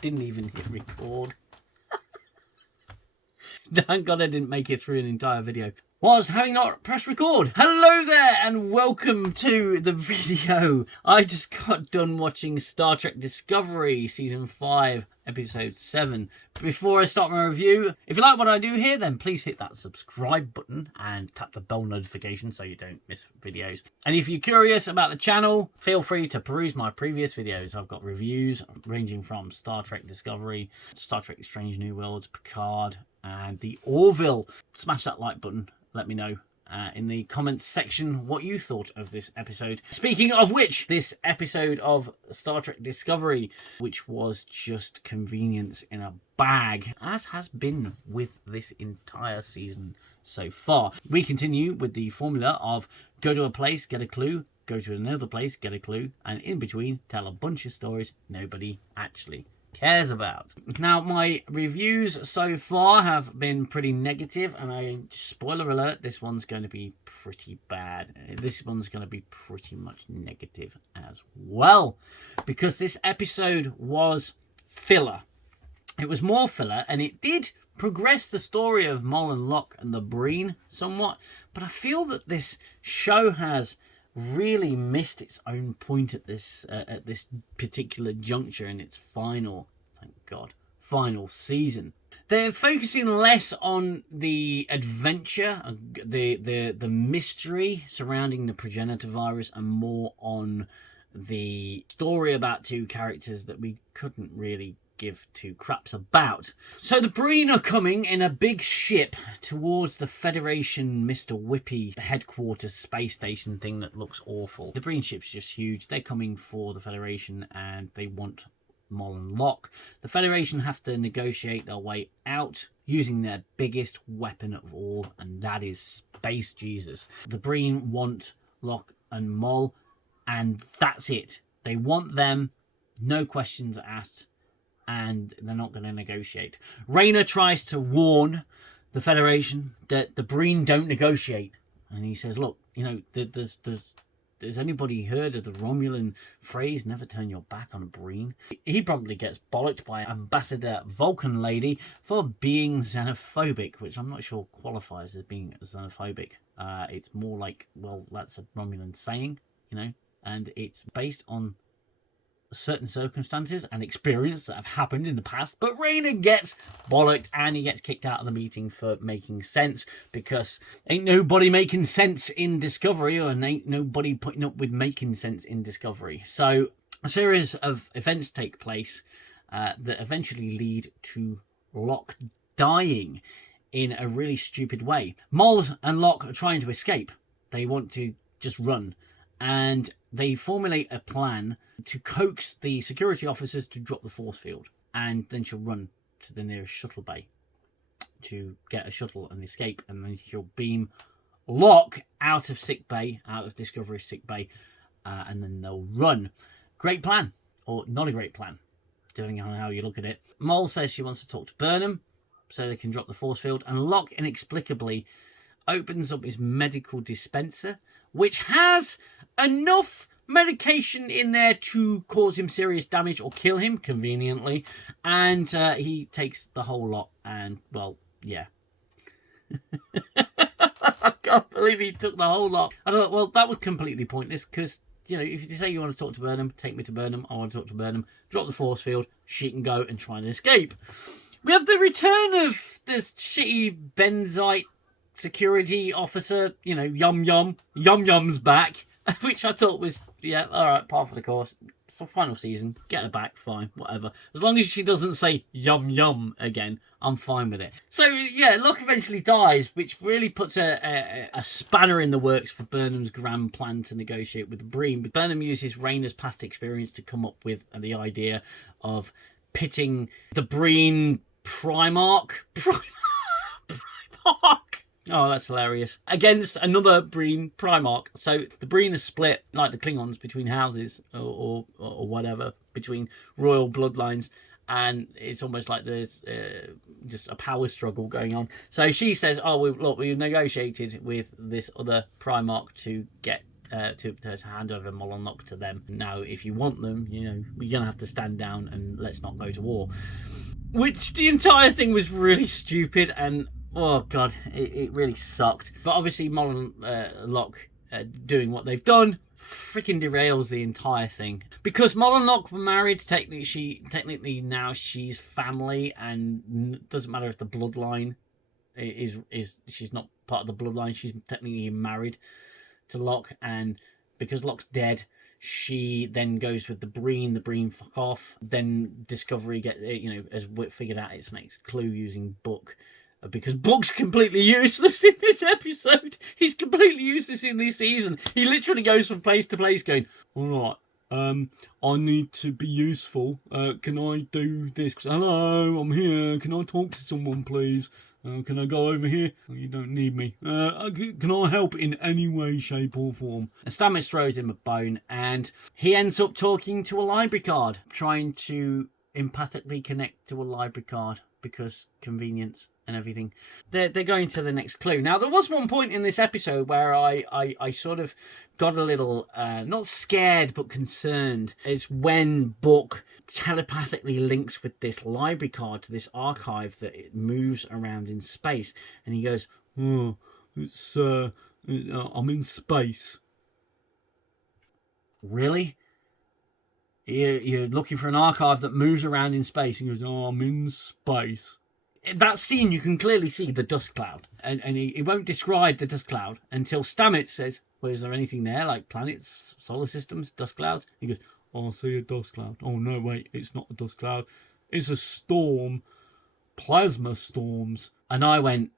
didn't even hit record. Thank God I didn't make it through an entire video. Was having not pressed record. Hello there and welcome to the video. I just got done watching Star Trek Discovery Season 5, Episode 7. Before I start my review, if you like what I do here, then please hit that subscribe button and tap the bell notification so you don't miss videos. And if you're curious about the channel, feel free to peruse my previous videos. I've got reviews ranging from Star Trek Discovery, Star Trek Strange New Worlds, Picard, and the Orville. Smash that like button. Let me know in the comments section what you thought of this episode. Speaking of which, this episode of Star Trek Discovery, which was just convenience in a bag, as has been with this entire season so far. We continue with the formula of go to a place, get a clue, go to another place, get a clue, and in between tell a bunch of stories nobody actually cares about. Now, my reviews so far have been pretty negative, and spoiler alert, this one's going to be pretty bad. This one's going to be pretty much negative as well, because this episode was filler. It was more filler, and it did progress the story of Mol and Locke and the Breen somewhat, but I feel that this show has really missed its own point at this particular juncture in its final, thank God, final season. They're focusing less on the adventure, the mystery surrounding the progenitor virus, and more on the story about two characters that we couldn't really give two craps about. So the Breen are coming in a big ship towards the Federation Mr. Whippy headquarters space station thing that looks awful. The Breen ship's just huge. They're coming for the Federation and they want Mol and Locke. The Federation have to negotiate their way out using their biggest weapon of all, and that is Space Jesus. The Breen want Locke and Mol, and that's it. They want them, no questions asked, and they're not going to negotiate. Raina tries to warn the Federation that the Breen don't negotiate. And he says, look, you know, has anybody heard of the Romulan phrase, never turn your back on a Breen? He promptly gets bollocked by Ambassador Vulcan Lady for being xenophobic, which I'm not sure qualifies as being xenophobic. It's more like, well, that's a Romulan saying, you know, and it's based on certain circumstances and experience that have happened in the past. But Raina gets bollocked and he gets kicked out of the meeting for making sense, because ain't nobody making sense in Discovery, or ain't nobody putting up with making sense in Discovery. So a series of events take place that eventually lead to Locke dying in a really stupid way. Mols and Locke are trying to escape. They want to just run, and they formulate a plan to coax the security officers to drop the force field, and then she'll run to the nearest shuttle bay to get a shuttle and escape, and then she'll beam Locke out of sick bay, out of Discovery sick bay, and then they'll run. Great plan, or not a great plan, depending on how you look at it. Mol says she wants to talk to Burnham so they can drop the force field, and Locke inexplicably opens up his medical dispenser, which has enough medication in there to cause him serious damage or kill him, conveniently, and he takes the whole lot, and, well, yeah. I can't believe he took the whole lot. I thought, well, that was completely pointless, because, you know, if you say you want to talk to Burnham, take me to Burnham, I want to talk to Burnham, drop the force field, she can go and try and escape. We have the return of this shitty Benzite security officer, you know, Yum's back, which I thought was, yeah, all right, par for the course. It's the final season, get her back, fine, whatever. As long as she doesn't say yum again, I'm fine with it. So yeah, Locke eventually dies, which really puts a spanner in the works for Burnham's grand plan to negotiate with the Breen. But Burnham uses Raina's past experience to come up with the idea of pitting the Breen Primarch. Oh, that's hilarious. Against another Breen Primarch. So the Breen is split, like the Klingons, between houses or whatever, between royal bloodlines. And it's almost like there's just a power struggle going on. So she says, oh, we've negotiated with this other Primarch to get to hand over Bollocked to them. Now, if you want them, you're gonna have to stand down and let's not go to war. Which the entire thing was really stupid, and oh god, it really sucked. But obviously, Bollocked doing what they've done freaking derails the entire thing, because Bollocked were married. Technically now she's family, and it doesn't matter if the bloodline is she's not part of the bloodline. She's technically married to Locke, and because Locke's dead, she then goes with the Breen fuck off. Then Discovery has figured out its next clue using Book, because Book's completely useless in this episode. He's completely useless in this season. He literally goes from place to place going, all right, I need to be useful. Can I do this? Hello, I'm here. Can I talk to someone, please? Can I go over here? Oh, you don't need me. Can I help in any way, shape or form? And Stamets throws him a bone, and he ends up talking to a library card, trying to empathically connect to a library card because convenience and everything. They're going to the next clue. Now, there was one point in this episode where I sort of got a little, not scared, but concerned. It's when Book telepathically links with this library card to this archive that it moves around in space. And he goes, oh, I'm in space. Really? You're looking for an archive that moves around in space? And he goes, oh, I'm in space. In that scene, you can clearly see the dust cloud. And he won't describe the dust cloud until Stamets says, well, is there anything there, like planets, solar systems, dust clouds? He goes, oh, I see a dust cloud. Oh, no, wait, it's not a dust cloud. It's a storm. Plasma storms. And I went,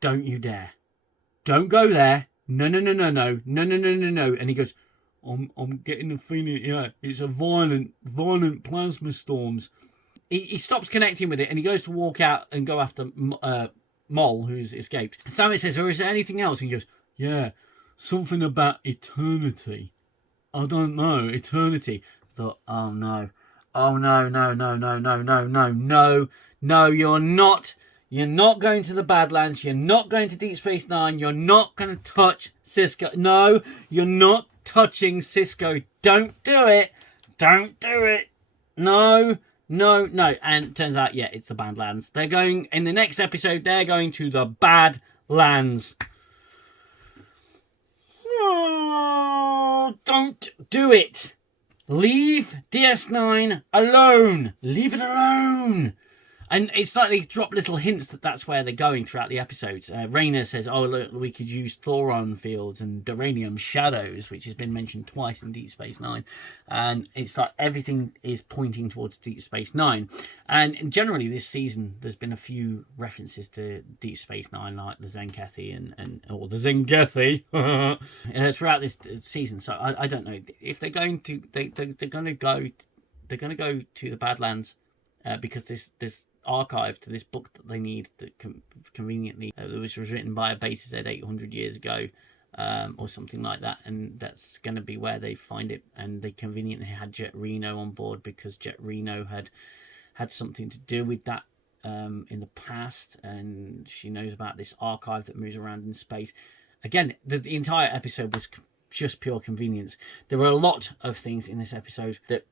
don't you dare. Don't go there. No. And he goes, I'm getting the feeling, yeah, it's a violent plasma storms. He stops connecting with it, and he goes to walk out and go after Mol, who's escaped. Stamets says, or is there anything else? And he goes, yeah, something about eternity. I don't know, eternity. I thought, oh no, no, you're not. You're not going to the Badlands. You're not going to Deep Space Nine. You're not going to touch Sisko. No, you're not touching Sisko. Don't do it. Don't do it. No. And it turns out, yeah, it's the Badlands. They're going, in the next episode, they're going to the Badlands. Oh, don't do it. Leave DS9 alone. Leave it alone. And it's like they drop little hints that that's where they're going throughout the episodes. Raina says, oh, look, we could use thoron fields and duranium shadows, which has been mentioned twice in Deep Space Nine. And it's like everything is pointing towards Deep Space Nine. And generally this season, there's been a few references to Deep Space Nine, like the Zenkethi or the Zenkethi throughout this season. So I don't know if they're going to they're going to go to the Badlands because this archive to this book that they need that conveniently which was written by a Beta Z 800 years ago or something like that, and that's going to be where they find it. And they conveniently had Jet Reno on board because Jet Reno had something to do with that in the past, and she knows about this archive that moves around in space. Again, the entire episode was just pure convenience. There were a lot of things in this episode that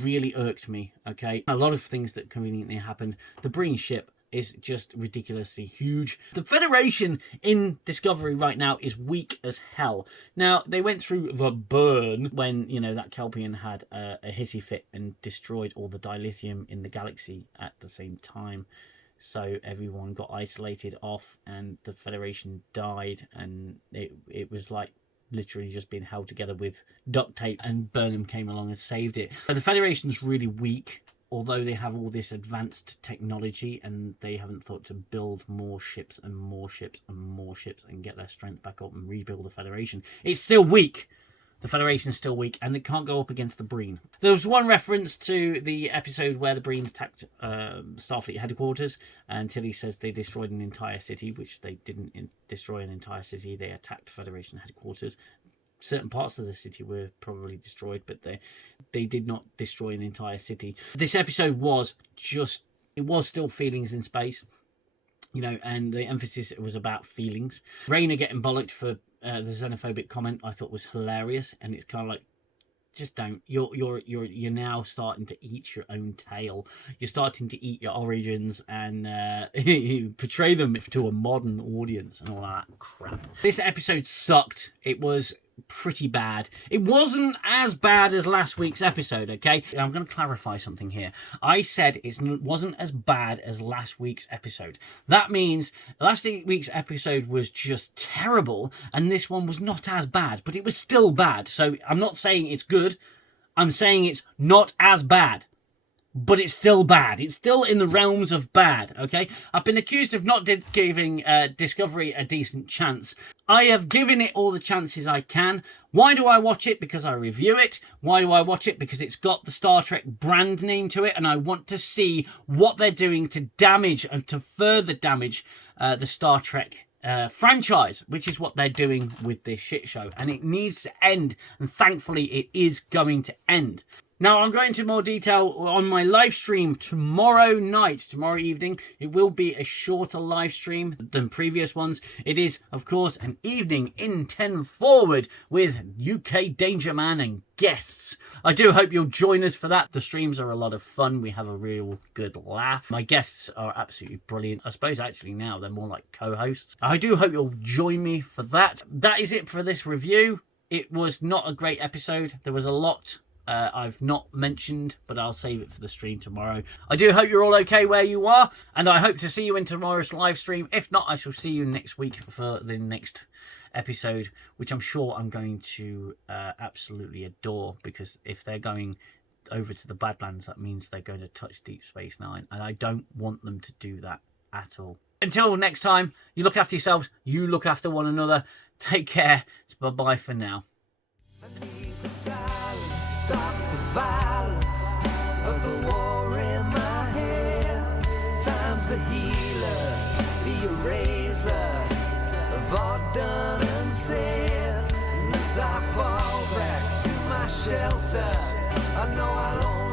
really irked me. Okay, a lot of things that conveniently happened. The Breen ship is just ridiculously huge. The Federation in Discovery right now is weak as hell. Now, they went through the burn when, that Kelpian had a hissy fit and destroyed all the dilithium in the galaxy at the same time. So everyone got isolated off and the Federation died, and it was like literally just being held together with duct tape, and Burnham came along and saved it. But the Federation's really weak, although they have all this advanced technology, and they haven't thought to build more ships and more ships and more ships and get their strength back up and rebuild the Federation. It's still weak. The Federation's still weak, and it can't go up against the Breen. There was one reference to the episode where the Breen attacked Starfleet headquarters, and Tilly says they destroyed an entire city, which they didn't destroy an entire city. They attacked Federation headquarters. Certain parts of the city were probably destroyed, but they did not destroy an entire city. This episode was still feelings in space, and the emphasis was about feelings. Raina getting bollocked for the xenophobic comment I thought was hilarious, and it's kind of like, just don't. You're now starting to eat your own tail. You're starting to eat your origins and portray them to a modern audience and all that crap. This episode sucked. It was pretty bad. It wasn't as bad as last week's episode, okay? I'm going to clarify something here. I said it wasn't as bad as last week's episode. That means last week's episode was just terrible, and this one was not as bad, but it was still bad. So I'm not saying it's good. I'm saying it's not as bad. But it's still bad. It's still in the realms of bad, okay? I've been accused of not giving Discovery a decent chance. I have given it all the chances I can. Why do I watch it? Because I review it. Why do I watch it? Because it's got the Star Trek brand name to it, and I want to see what they're doing to damage and to further damage the Star Trek franchise, which is what they're doing with this shit show. And it needs to end, and thankfully it is going to end. Now, I'll go into more detail on my live stream tomorrow night, tomorrow evening. It will be a shorter live stream than previous ones. It is, of course, an evening in 10 forward with UK Danger Man and guests. I do hope you'll join us for that. The streams are a lot of fun. We have a real good laugh. My guests are absolutely brilliant. I suppose actually now they're more like co-hosts. I do hope you'll join me for that. That is it for this review. It was not a great episode. There was a lot I've not mentioned, but I'll save it for the stream tomorrow. I do hope you're all okay where you are, and I hope to see you in tomorrow's live stream. If not, I shall see you next week for the next episode, which I'm sure I'm going to absolutely adore, because if they're going over to the Badlands, that means they're going to touch Deep Space Nine, and I don't want them to do that at all. Until next time, you look after yourselves, you look after one another. Take care. Bye-bye for now. Stop the violence of the war in my head. Time's the healer, the eraser of all done and said. And as I fall back to my shelter, I know I'll only